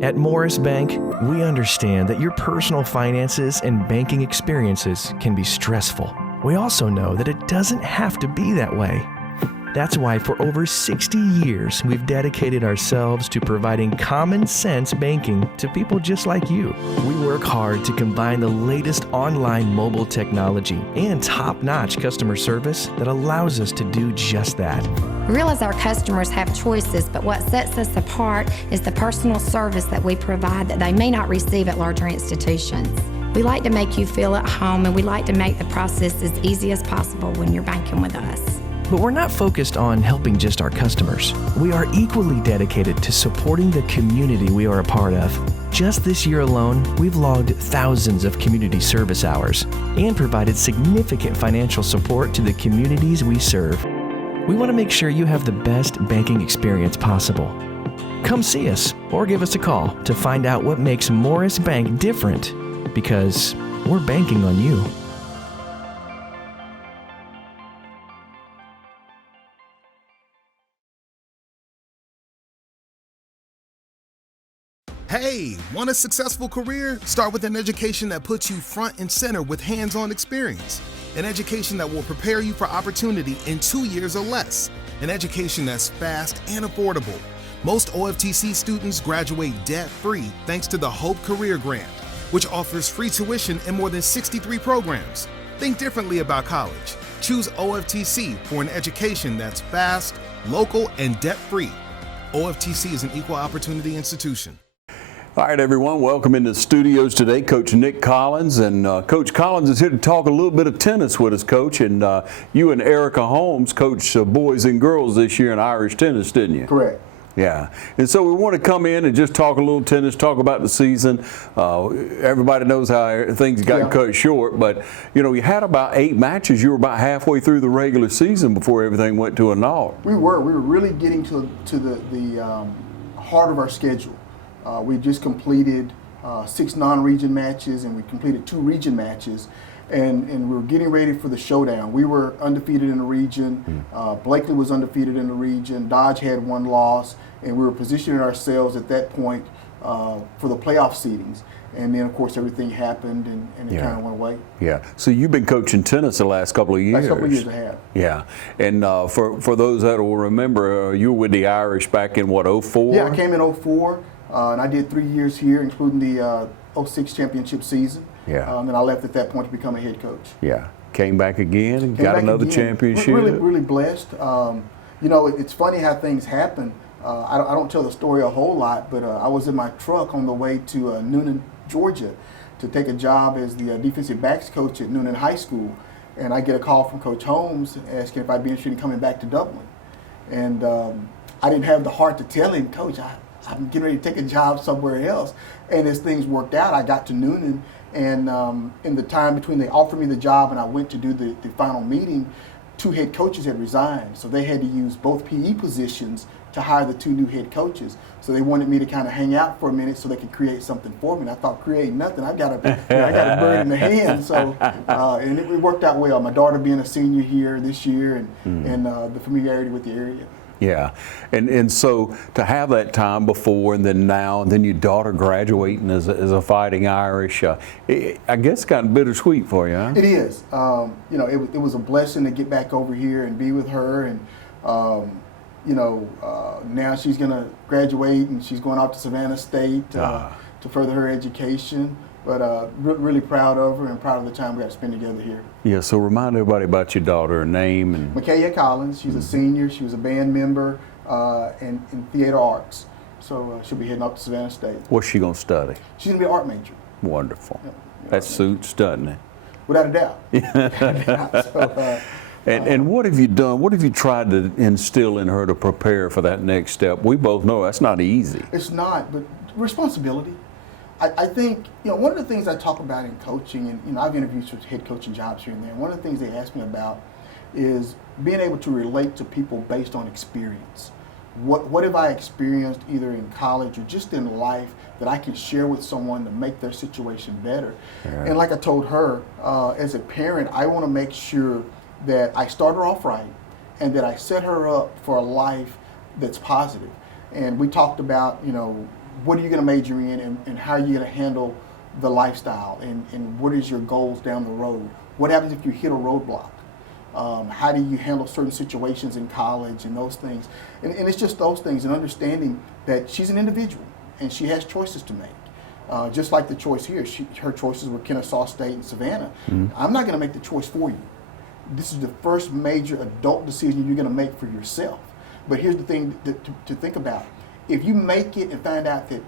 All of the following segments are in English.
At Morris Bank, we understand that your personal finances and banking experiences can be stressful. We also know that it doesn't have to be that way. That's why for over 60 years, we've dedicated ourselves to providing common sense banking to people just like you. We work hard to combine the latest online mobile technology and top-notch customer service that allows us to do just that. We realize our customers have choices, but what sets us apart is the personal service that we provide that they may not receive at larger institutions. We like to make you feel at home, and we like to make the process as easy as possible when you're banking with us. But we're not focused on helping just our customers. We are equally dedicated to supporting the community we are a part of. Just this year alone, we've logged thousands of community service hours and provided significant financial support to the communities we serve. We want to make sure you have the best banking experience possible. Come see us or give us a call to find out what makes Morris Bank different, because we're banking on you. Hey, want a successful career? Start with an education that puts you front and center with hands-on experience. An education that will prepare you for opportunity in 2 years or less. An education that's fast and affordable. Most OFTC students graduate debt-free thanks to the Hope Career Grant, which offers free tuition in more than 63 programs. Think differently about college. Choose OFTC for an education that's fast, local, and debt-free. OFTC is an equal opportunity institution. All right, everyone, welcome into the studios today. Coach Nick Collins, and Coach Collins is here to talk a little bit of tennis with us, Coach. And you and Erica Holmes coached boys and girls this year in Irish tennis, didn't you? Correct. Yeah, and so we want to come in and just talk a little tennis, talk about the season. Everybody knows how things got cut short, but you know, you had about 8 matches. You were about halfway through the regular season before everything went to a naught. We were really getting to the heart of our schedule. We just completed 6 non-region matches, and we completed 2 region matches, and we were getting ready for the showdown. We were undefeated in the region. Blakely was undefeated in the region. Dodge had 1 loss, and we were positioning ourselves at that point for the playoff seedings. And then, of course, everything happened, and it kind of went away. Yeah. So you've been coaching tennis the last couple of years. Last couple of years I have. Yeah. And for those that will remember, you were with the Irish back in, what, 04? Yeah, I came in 04. And I did 3 years here, including the 06 championship season. Yeah. And I left at that point to become a head coach. Yeah. Came back again and got another championship. Really blessed. You know, it's funny how things happen. I don't tell the story a whole lot, but I was in my truck on the way to Noonan, Georgia, to take a job as the defensive backs coach at Noonan High School. And I get a call from Coach Holmes asking if I'd be interested in coming back to Dublin. And I didn't have the heart to tell him, Coach, I'm getting ready to take a job somewhere else. And as things worked out, I got to Noonan, and in the time between they offered me the job and I went to do the final meeting, 2 head coaches had resigned. So they had to use both PE positions to hire the 2 new head coaches. So they wanted me to kind of hang out for a minute so they could create something for me. And I thought, create nothing. I got a bird in the hand. So and it worked out well. My daughter being a senior here this year, and the familiarity with the area. Yeah, and so to have that time before and then now, and then your daughter graduating as a Fighting Irish, I guess kind of bittersweet for you, huh? It is. You know, it was a blessing to get back over here and be with her, and you know, now she's going to graduate and she's going off to Savannah State to further her education. But really proud of her and proud of the time we got to spend together here. Yeah, so remind everybody about your daughter, her name. And Micaiah Collins. She's a senior. She was a band member in theater arts. So she'll be heading up to Savannah State. What's she going to study? She's going to be an art major. Wonderful. That suits, doesn't it? Without a doubt. So, and what have you done? What have you tried to instill in her to prepare for that next step? We both know that's not easy. It's not, but responsibility. I think, you know, one of the things I talk about in coaching, and you know, I've interviewed for head coaching jobs here and there. One of the things they ask me about is being able to relate to people based on experience. What have I experienced either in college or just in life that I can share with someone to make their situation better? Yeah. And like I told her, as a parent, I want to make sure that I start her off right and that I set her up for a life that's positive. And we talked about, you know, what are you going to major in, and how are you going to handle the lifestyle, and what is your goals down the road? What happens if you hit a roadblock? How do you handle certain situations in college and those things? And it's just those things, and understanding that she's an individual and she has choices to make. Just like the choice here, her choices were Kennesaw State and Savannah. I'm not going to make the choice for you. This is the first major adult decision you're going to make for yourself. But here's the thing to think about. If you make it and find out that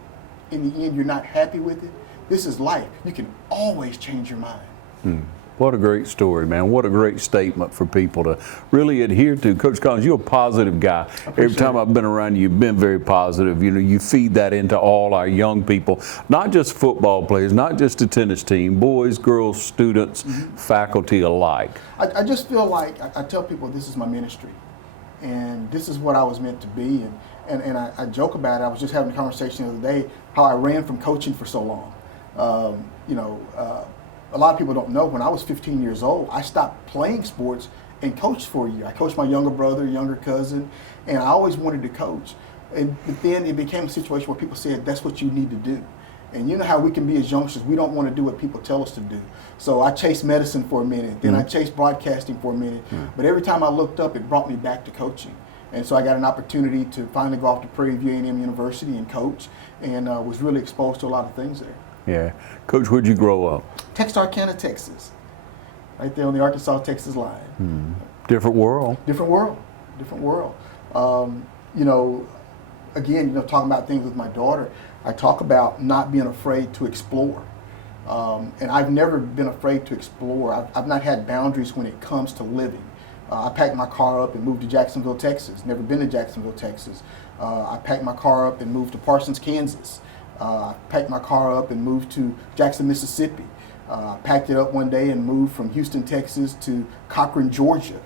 in the end you're not happy with it, this is life. You can always change your mind. What a great story, man. What a great statement for people to really adhere to. Coach Collins, you're a positive guy. Every time I've been around you, you've been very positive. You know, you feed that into all our young people, not just football players, not just the tennis team, boys, girls, students, faculty alike. I just feel like I tell people this is my ministry, and this is what I was meant to be. And I joke about it. I was just having a conversation the other day how I ran from coaching for so long. A lot of people don't know, when I was 15 years old, I stopped playing sports and coached for a year. I coached my younger brother, younger cousin, and I always wanted to coach. But then it became a situation where people said, that's what you need to do. And you know how we can be as youngsters, we don't want to do what people tell us to do. So I chased medicine for a minute, then I chased broadcasting for a minute. But every time I looked up, it brought me back to coaching. And so I got an opportunity to finally go off to Prairie View A&M University and coach, and was really exposed to a lot of things there. Yeah. Coach, where'd you grow up? Texarkana, Texas. Right there on the Arkansas-Texas line. Different world. Different world. Different world. Again, talking about things with my daughter, I talk about not being afraid to explore. And I've never been afraid to explore. I've not had boundaries when it comes to living. I packed my car up and moved to Jacksonville, Texas. Never been to Jacksonville, Texas. I packed my car up and moved to Parsons, Kansas. I packed my car up and moved to Jackson, Mississippi. Packed it up one day and moved from Houston, Texas to Cochran, Georgia.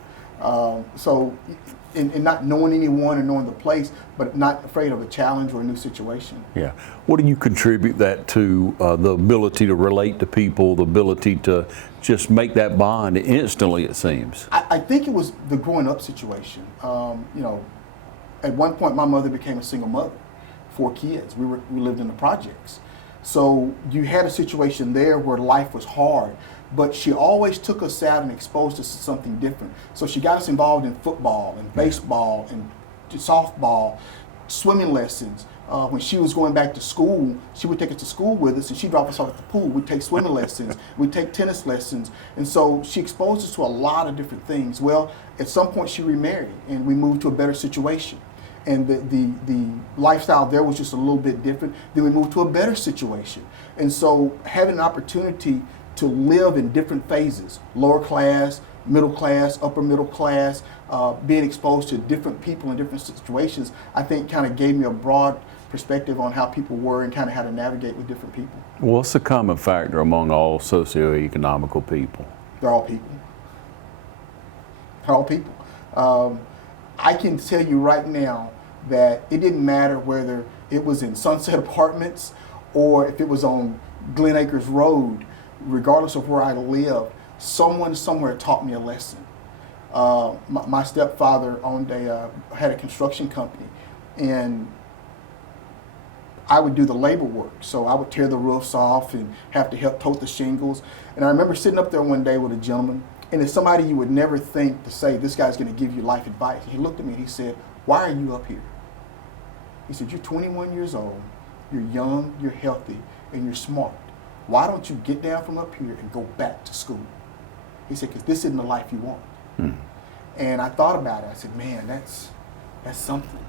And not knowing anyone or knowing the place, but not afraid of a challenge or a new situation. Yeah. What do you contribute that to, the ability to relate to people, the ability to just make that bond instantly, it seems? I think it was the growing up situation. At one point my mother became a single mother, 4 kids. We lived in the projects. So you had a situation there where life was hard, but she always took us out and exposed us to something different. So she got us involved in football and baseball and softball, swimming lessons. When she was going back to school, she would take us to school with us and she'd drop us off at the pool. We'd take swimming lessons, we'd take tennis lessons. And so she exposed us to a lot of different things. Well, at some point she remarried and we moved to a better situation. And the lifestyle there was just a little bit different. Then we moved to a better situation. And so having an opportunity to live in different phases, lower class, middle class, upper middle class, being exposed to different people in different situations, I think kind of gave me a broad perspective on how people were and kind of how to navigate with different people. What's the common factor among all socioeconomical people? They're all people. They're all people. I can tell you right now that it didn't matter whether it was in Sunset Apartments or if it was on Glen Acres Road, regardless of where I lived, someone somewhere taught me a lesson. My stepfather had a construction company, and I would do the labor work. So I would tear the roofs off and have to help tote the shingles. And I remember sitting up there one day with a gentleman, and it's somebody you would never think to say, this guy's going to give you life advice. He looked at me and he said, why are you up here? He said, you're 21 years old, you're young, you're healthy, and you're smart. Why don't you get down from up here and go back to school? He said, because this isn't the life you want. And I thought about it. I said, man, that's something.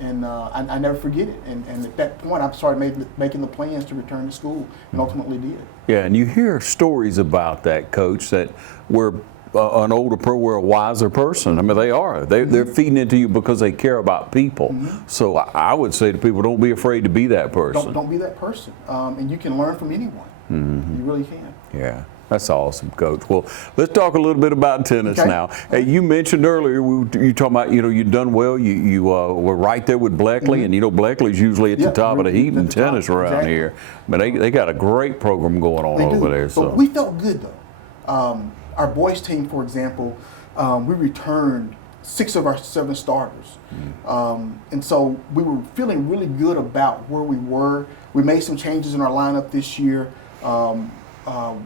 And I never forget it. And at that point, I started making the plans to return to school, and ultimately did. Yeah, and you hear stories about that, Coach, that we're an older person, we're a wiser person. I mean, they are. They're feeding into you because they care about people. So I would say to people, don't be afraid to be that person. Don't be that person. And you can learn from anyone. You really can. Yeah. That's awesome, Coach. Well, let's talk a little bit about tennis now. Hey, you mentioned earlier, you talking about, you've done well. You were right there with Bleckley, and Bleckley's usually at the top of the heap in tennis around here. But they got a great program going on over there. But we felt good though. Our boys team, for example, we returned 6 of our 7 starters. And so we were feeling really good about where we were. We made some changes in our lineup this year.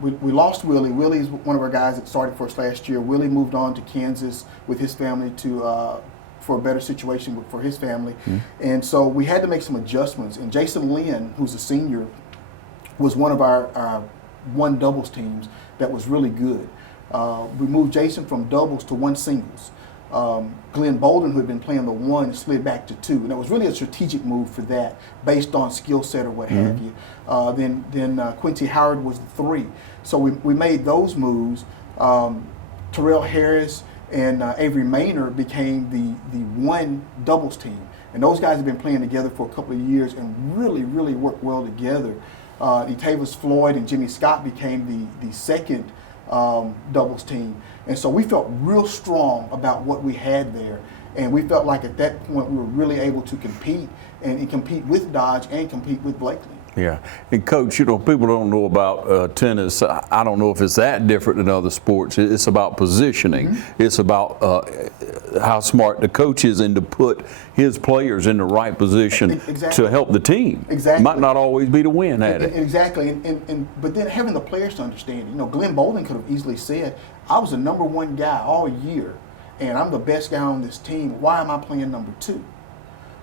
We lost Willie. Willie is one of our guys that started for us last year. Willie moved on to Kansas with his family for a better situation for his family. And so we had to make some adjustments. And Jason Lynn, who's a senior, was one of our one doubles teams that was really good. We moved Jason from doubles to 1 singles. Glenn Bolden, who had been playing the 1, slid back to 2. And it was really a strategic move for that, based on skill set or what have you. Then Quincy Howard was the 3. So we made those moves. Terrell Harris and Avery Maynard became the 1 doubles team. And those guys have been playing together for a couple of years and really, really worked well together. Etavis Floyd and Jimmy Scott became the 2nd doubles team. And so we felt real strong about what we had there. And we felt like at that point we were really able to compete and compete with Dodge and compete with Blakely. Yeah, and Coach, you know, people don't know about tennis. I don't know if it's that different than other sports. It's about positioning. It's about how smart the coach is and to put his players in the right position to help the team. Exactly. Might not always be to win at it. Exactly, but then having the players to understand, you know, Glenn Bolden could have easily said, I was the number 1 guy all year, and I'm the best guy on this team. Why am I playing number 2?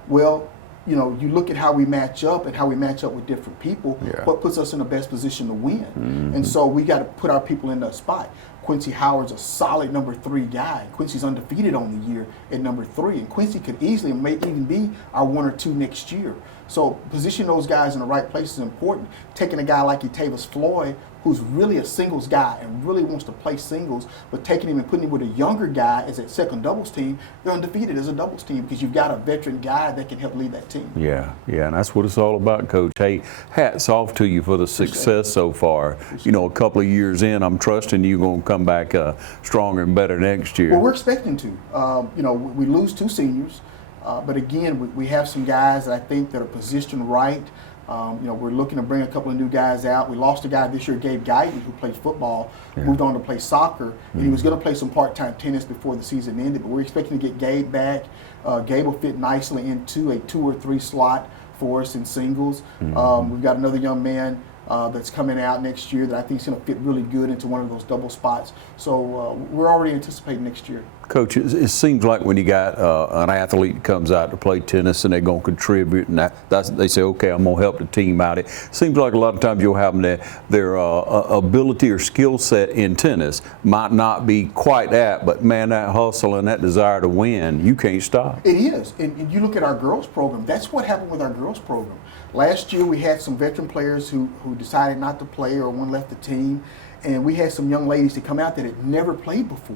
Well, you know, you look at how we match up and how we match up with different people, what puts us in the best position to win. And so we got to put our people in that spot. Quincy Howard's a solid number 3 guy. Quincy's undefeated on the year at number 3. And Quincy could easily, may even be our 1 or 2 next year. So position those guys in the right place is important. Taking a guy like Etavis Floyd, who's really a singles guy and really wants to play singles, but taking him and putting him with a younger guy as a 2nd doubles team, they're undefeated as a doubles team because you've got a veteran guy that can help lead that team. Yeah, and that's what it's all about, Coach. Hey, hats off to you for the success so far. You know, a couple of years in, I'm trusting you're going to come back stronger and better next year. Well, we're expecting to. You know, we lose 2 seniors, but again, we have some guys that I think that are positioned right. You know, we're looking to bring a couple of new guys out. We lost a guy this year, Gabe Guyton, who plays football, moved on to play soccer, and he was going to play some part-time tennis before the season ended, but we're expecting to get Gabe back. Gabe will fit nicely into a 2 or 3 slot for us in singles. We've got another young man that's coming out next year that I think is going to fit really good into one of those double spots. So we're already anticipating next year. Coach, it seems like when you got an athlete that comes out to play tennis and they're going to contribute, and they say, okay, I'm going to help the team out. It seems like a lot of times you'll have their ability or skill set in tennis might not be quite that, but man, that hustle and that desire to win, you can't stop. It is. And you look at our girls program. That's what happened with our girls program. Last year we had some veteran players who decided not to play or one left the team, and we had some young ladies that come out that had never played before.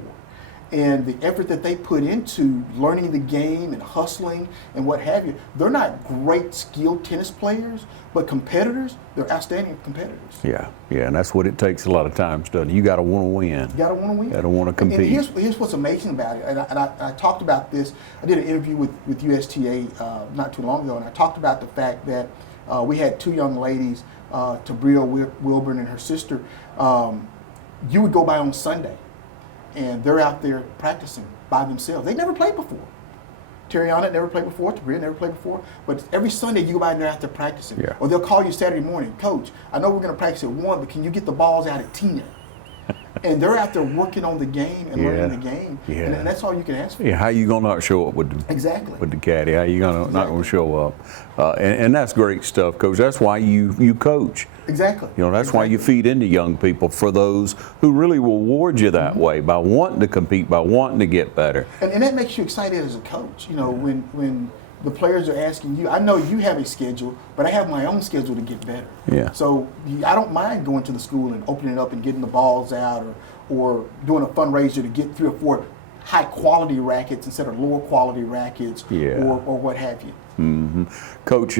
And the effort that they put into learning the game and hustling and what have you, they're not great skilled tennis players, but competitors, they're outstanding competitors. Yeah, and that's what it takes a lot of times, doesn't it? You got to want to win. You got to want to win. You got to want to compete. And here's what's amazing about it, and I talked about this. I did an interview with USTA not too long ago, and I talked about the fact that we had 2 young ladies, Tabria Wilburn and her sister. You would go by on Sunday, and they're out there practicing by themselves. They never played before. Terriana never played before. Tabria never played before. But every Sunday you go by and they're out there practicing. Yeah. Or they'll call you Saturday morning, Coach, I know we're going to practice at 1, but can you get the balls out at 10? And they're out there working on the game and learning the game. Yeah. And that's all you can ask for. Yeah, how you gonna not show up with the caddy? How you gonna not gonna show up? And that's great stuff, Coach. That's why you coach. Exactly. You know, that's why you feed into young people, for those who really will reward you that way, by wanting to compete, by wanting to get better. And that makes you excited as a coach. You know, when the players are asking you, I know you have a schedule, but I have my own schedule to get better. Yeah. So I don't mind going to the school and opening it up and getting the balls out, or doing a fundraiser to get 3 or 4 high quality rackets instead of lower quality rackets, or what have you. Coach,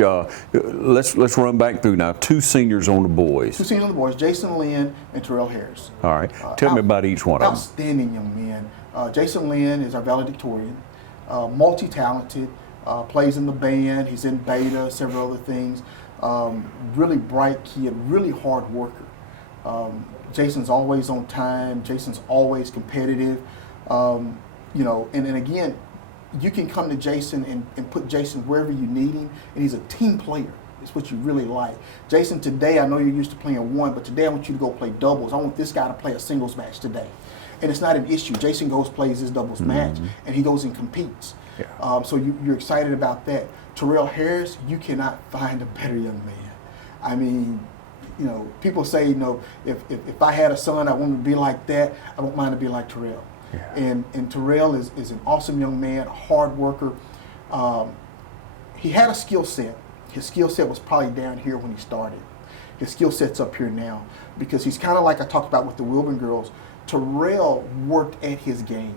let's run back through now. 2 seniors on the boys. 2 seniors on the boys, Jason Lynn and Terrell Harris. All right. Tell me about each one of them. Outstanding young men. Jason Lynn is our valedictorian, multi-talented, plays in the band, he's in beta, several other things. Really bright kid, really hard worker. Jason's always on time. Jason's always competitive. You You know, and again, you can come to Jason and put Jason wherever you need him, and he's a team player. It's what you really like. Jason, today I know you're used to playing one, but today I want you to go play doubles. I want this guy to play a singles match today. And it's not an issue. Jason goes, plays his doubles match, and he goes and competes. Yeah. So you're excited about that. Terrell Harris, you cannot find a better young man. I mean, you know, people say, you know, if I had a son, I want him to be like that. I don't mind to be like Terrell. Yeah. And Terrell is an awesome young man, a hard worker. He had a skill set. His skill set was probably down here when he started. His skill set's up here now because he's kind of like I talked about with the Wilburn girls. Terrell worked at his game.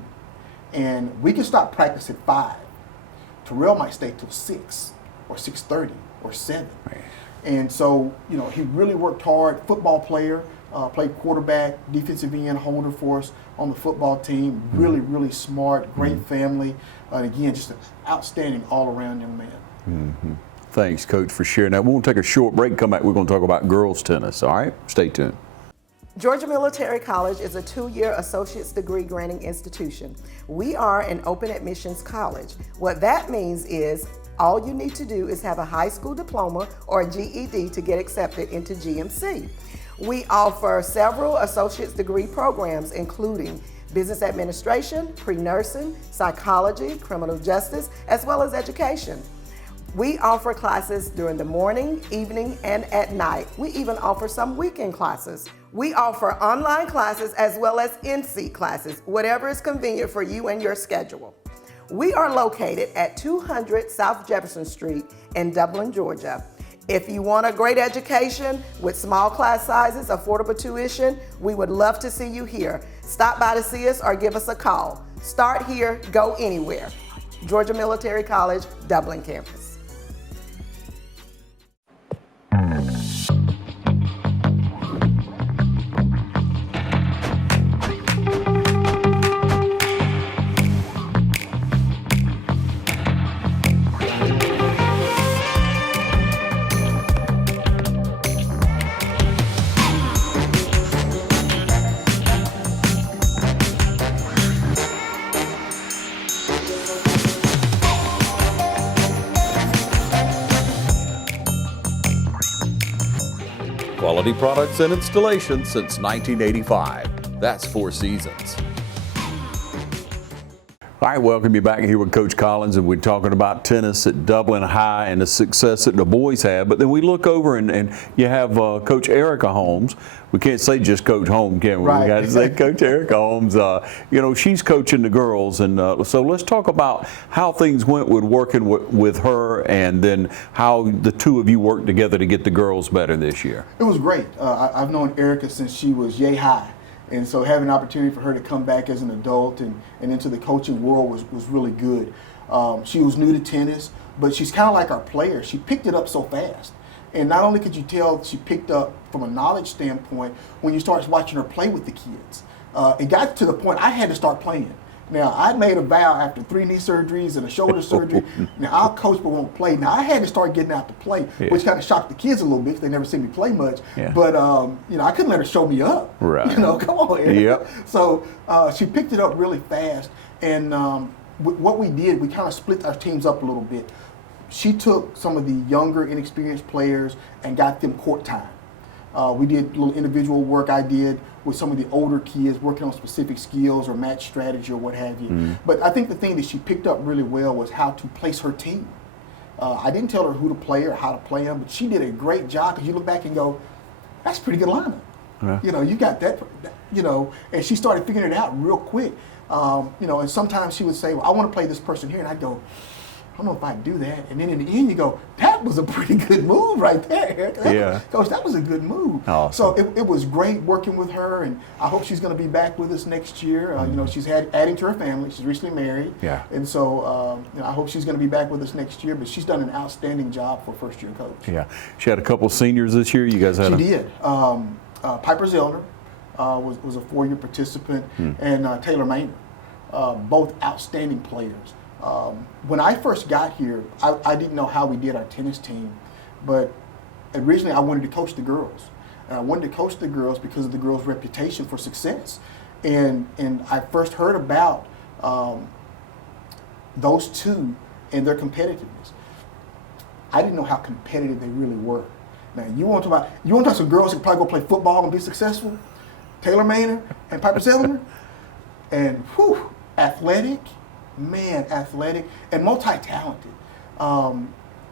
And we can stop practice at 5. Terrell might stay till 6 or 6:30 or 7. Right. And so, you know, he really worked hard. Football player, played quarterback, defensive end holder for us on the football team. Really, really smart, great family. And again, just an outstanding all-around young man. Mm-hmm. Thanks, Coach, for sharing that. We'll take a short break. Come back. We're going to talk about girls tennis. All right? Stay tuned. Georgia Military College is a 2-year associate's degree granting institution. We are an open admissions college. What that means is all you need to do is have a high school diploma or a GED to get accepted into GMC. We offer several associate's degree programs, including business administration, pre-nursing, psychology, criminal justice, as well as education. We offer classes during the morning, evening, and at night. We even offer some weekend classes. We offer online classes as well as in-seat classes, whatever is convenient for you and your schedule. We are located at 200 South Jefferson Street in Dublin, Georgia. If you want a great education with small class sizes, affordable tuition, we would love to see you here. Stop by to see us or give us a call. Start here, go anywhere. Georgia Military College, Dublin campus. Quality products and installations since 1985. That's 4 Seasons. All right, welcome you back here with Coach Collins, and we're talking about tennis at Dublin High and the success that the boys have. But then we look over and you have Coach Erica Holmes. We can't say just Coach Holmes, can we? Right. We got to say Coach Erica Holmes. You know, she's coaching the girls, and so let's talk about how things went with working with her, and then how the two of you worked together to get the girls better this year. It was great. I've known Erica since she was yay high. And so having an opportunity for her to come back as an adult and into the coaching world was really good. She was new to tennis, but she's kind of like our player. She picked it up so fast. And not only could you tell she picked up from a knowledge standpoint when you start watching her play with the kids. It got to the point I had to start playing. Now, I made a vow after 3 knee surgeries and a shoulder surgery. Now, I'll coach but won't play. Now, I had to start getting out to play, which kind of shocked the kids a little bit because they never seen me play much. Yeah. But, you know, I couldn't let her show me up. Right. You know, come on, Erica. Yep. So she picked it up really fast. And what we did, we kind of split our teams up a little bit. She took some of the younger, inexperienced players and got them court time. We did a little individual work I did with some of the older kids working on specific skills or match strategy or what have you. Mm-hmm. But I think the thing that she picked up really well was how to place her team. I didn't tell her who to play or how to play them, but she did a great job because you look back and go, that's a pretty good lineup. Yeah. You know, you got that, you know, and she started figuring it out real quick. You know, and sometimes she would say, well, I want to play this person here, and I'd go, I don't know if I do that. And then in the end, you go, that was a pretty good move right there. Coach, that was a good move. Awesome. So it was great working with her, and I hope she's going to be back with us next year. You know, she's adding to her family. She's recently married. Yeah. And so you know, I hope she's going to be back with us next year, but she's done an outstanding job for first-year coach. Yeah. She had a couple seniors this year. You guys had She did. Piper Zellner was a 4-year participant, and Taylor Maynard, both outstanding players. When I first got here, I didn't know how we did our tennis team, but originally I wanted to coach the girls. And I wanted to coach the girls because of the girls' reputation for success. And I first heard about Those two and their competitiveness. I didn't know how competitive they really were. Now you want to talk some girls who probably go play football and be successful? Taylor Maynard and Piper Zellner, and whew, athletic and multi-talented.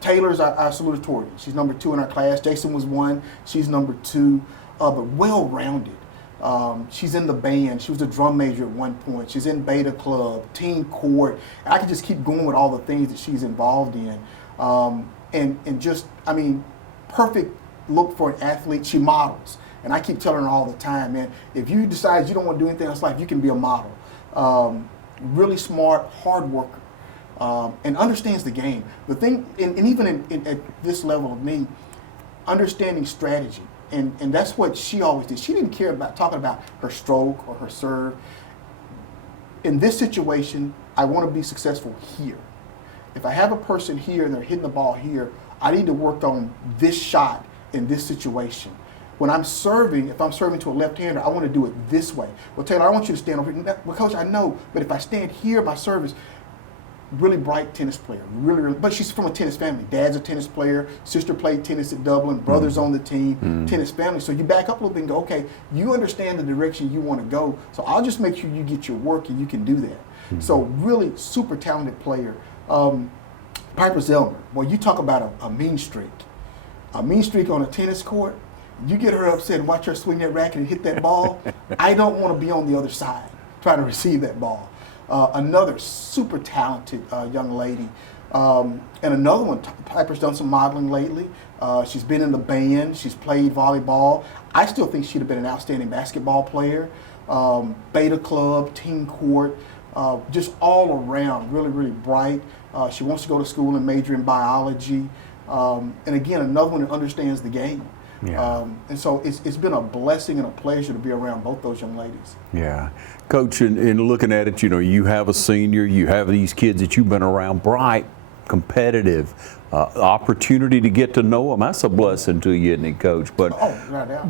Taylor's our salutatorian. She's number 2 in our class. Jason was 1. She's number 2, but well-rounded. She's in the band. She was a drum major at one point. She's in Beta Club, team court. And I could just keep going with all the things that she's involved in. And just, I mean, perfect look for an athlete. She models. And I keep telling her all the time, man, if you decide you don't want to do anything else in life, you can be a model. Really smart, hard worker, and understands the game. The thing, and even at this level of me, understanding strategy. And that's what she always did. She didn't care about talking about her stroke or her serve. In this situation, I want to be successful here. If I have a person here and they're hitting the ball here, I need to work on this shot in this situation. When I'm serving, if I'm serving to a left-hander, I want to do it this way. Well, Taylor, I want you to stand over here. Well, Coach, I know, but if I stand here, my service, really bright tennis player, really, but she's from a tennis family. Dad's a tennis player, sister played tennis at Dublin, brother's on the team, tennis family. So you back up a little bit and go, okay, you understand the direction you want to go, so I'll just make sure you get your work and you can do that. So really super talented player. Piper Zellner, well, you talk about a mean streak. A mean streak on a tennis court, you get her upset and watch her swing that racket and hit that ball. I don't want to be on the other side trying to receive that ball. Another super talented young lady. And another one, Piper's done some modeling lately. She's been in the band. She's played volleyball. I still think she'd have been an outstanding basketball player. Beta Club, team court, just all around, really, really bright. She wants to go to school and major in biology. And again, another one that understands the game. Yeah. And so it's been a blessing and a pleasure to be around both those young ladies. Yeah. Coach, in looking at it, you know, you have a senior, you have these kids that you've been around, bright, competitive, opportunity to get to know them. That's a blessing to you, isn't it, Coach? But,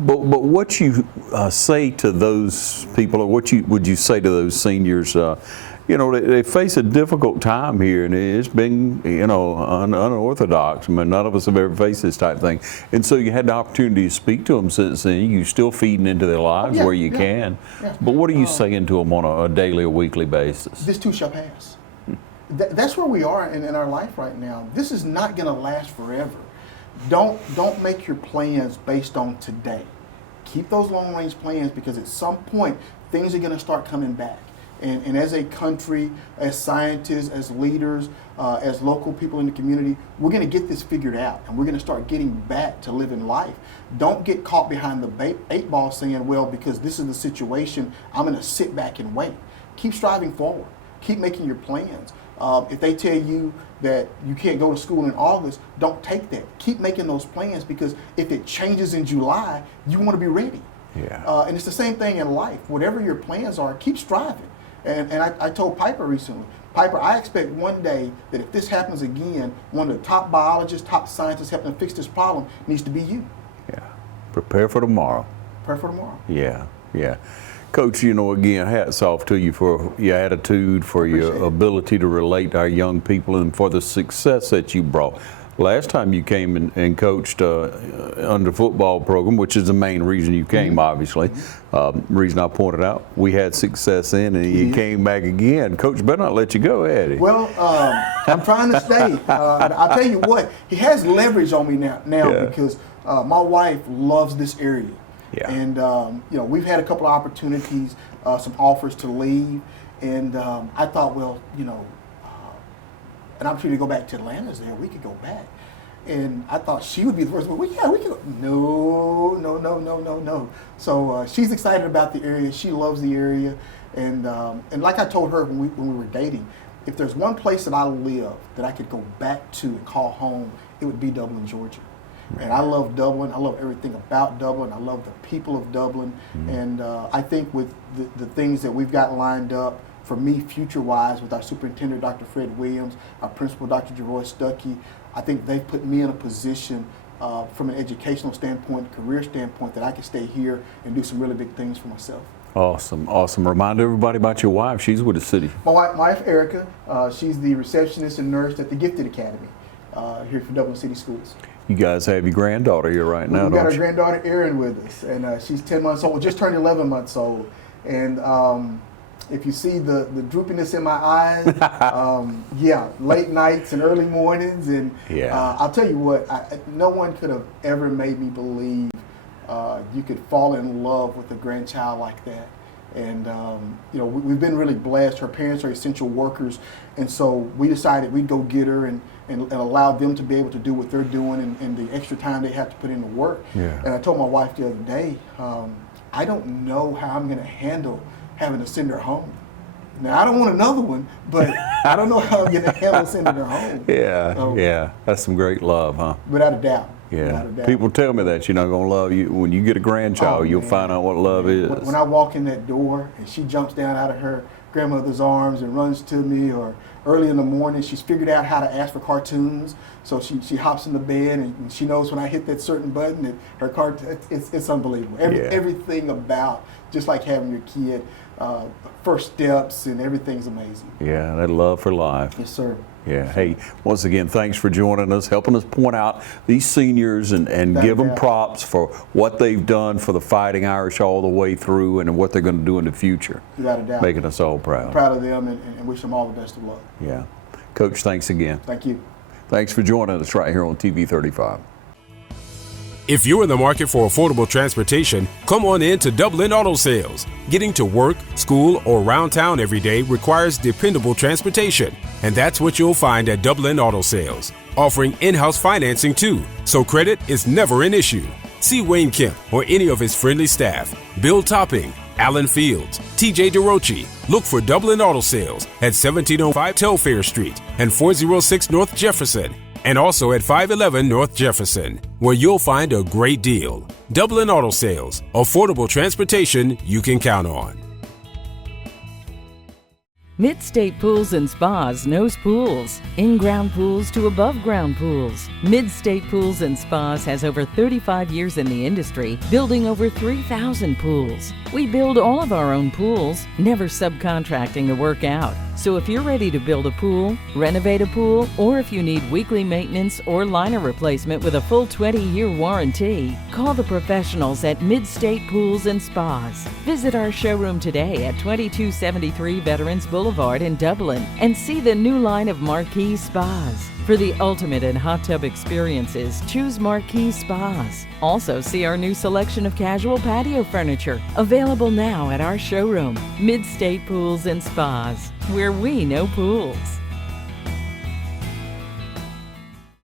but what you say to those people, or what would you say to those seniors? You know, they face a difficult time here, and it's been, you know, unorthodox. I mean, none of us have ever faced this type of thing. And so you had the opportunity to speak to them since then. You're still feeding into their lives where you can. Yeah. But what are you saying to them on a daily or weekly basis? This too shall pass. That's where we are in our life right now. This is not going to last forever. Don't make your plans based on today. Keep those long-range plans, because at some point, things are going to start coming back. And as a country, as scientists, as leaders, as local people in the community, we're going to get this figured out, and we're going to start getting back to living life. Don't get caught behind the 8 ball saying, well, because this is the situation, I'm going to sit back and wait. Keep striving forward. Keep making your plans. If they tell you that you can't go to school in August, don't take that. Keep making those plans, because if it changes in July, you want to be ready. Yeah. And it's the same thing in life. Whatever your plans are, keep striving. And I told Piper recently, Piper, I expect one day that if this happens again, one of the top biologists, top scientists helping to fix this problem needs to be you. Yeah. Prepare for tomorrow. Prepare for tomorrow. Yeah, yeah. Coach, you know, again, hats off to you for your attitude, for your ability to relate to our young people, and for the success that you brought. Last time you came and coached under football program, which is the main reason you came, obviously. Reason I pointed out, we had success in, and you came back again. Coach better not let you go, had he? Well, I'm trying to stay. I'll tell you what, he has leverage on me now because my wife loves this area. Yeah. And, you know, we've had a couple of opportunities, some offers to leave. And I thought, well, you know, an opportunity to go back to Atlanta is there. We could go back. And I thought she would be the first one. Well, yeah, we could go. No. So she's excited about the area. She loves the area. And like I told her when we were dating, if there's one place that I live that I could go back to and call home, it would be Dublin, Georgia. And I love Dublin. I love everything about Dublin. I love the people of Dublin. And I think with the things that we've got lined up, for me, future-wise, with our superintendent, Dr. Fred Williams, our principal, Dr. Jeroy Stuckey, I think they've put me in a position from an educational standpoint, career standpoint, that I can stay here and do some really big things for myself. Awesome, awesome. Remind everybody about your wife. She's with the city. My wife Erica, she's the receptionist and nurse at the Gifted Academy here for Dublin City Schools. You guys have your granddaughter here right now, We've got don't our you? granddaughter Erin with us, and she's 10 months old, just turned 11 months old. And if you see the droopiness in my eyes, yeah, late nights and early mornings. And Yeah. I'll tell you what, no one could have ever made me believe you could fall in love with a grandchild like that. And you know, we've been really blessed. Her parents are essential workers, and so we decided we'd go get her and allow them to be able to do what they're doing and the extra time they have to put into work. Yeah. And I told my wife the other day, I don't know how I'm going to handle having to send her home. Now, I don't want another one, but I don't know how I'm going to handle sending her home. Yeah, yeah. That's some great love, huh? Without a doubt. Yeah. Without a doubt. People tell me that you're not going to love you. When you get a grandchild, Oh, you'll man. find out what love is. When I walk in that door and she jumps down out of her grandmother's arms and runs to me, or early in the morning she's figured out how to ask for cartoons, so she hops in the bed and she knows when I hit that certain button that her it's unbelievable. Everything about just like having your kid, first steps and everything's amazing. Yeah, that love for life. Yes, sir. Yeah. Hey, once again, thanks for joining us, helping us point out these seniors and give them props for what they've done for the Fighting Irish all the way through and what they're going to do in the future. Without a doubt. Making us all proud. I'm proud of them and wish them all the best of luck. Yeah. Coach, thanks again. Thank you. Thanks for joining us right here on TV 35. If you're in the market for affordable transportation, come on in to Dublin Auto Sales. Getting to work, school, or around town every day requires dependable transportation. And that's what you'll find at Dublin Auto Sales. Offering in-house financing too, so credit is never an issue. See Wayne Kemp or any of his friendly staff. Bill Topping, Alan Fields, TJ DeRochi. Look for Dublin Auto Sales at 1705 Telfair Street and 406 North Jefferson. And also at 511 North Jefferson, where you'll find a great deal. Dublin Auto Sales, affordable transportation you can count on. Mid-State Pools and Spas knows pools. In-ground pools to above-ground pools. Mid-State Pools and Spas has over 35 years in the industry, building over 3,000 pools. We build all of our own pools, never subcontracting the work out. So if you're ready to build a pool, renovate a pool, or if you need weekly maintenance or liner replacement with a full 20-year warranty, call the professionals at Mid-State Pools and Spas. Visit our showroom today at 2273 Veterans Boulevard in Dublin and see the new line of Marquee Spas. For the ultimate in hot tub experiences, choose Marquee Spas. Also see our new selection of casual patio furniture, available now at our showroom, Mid-State Pools and Spas, where we know pools.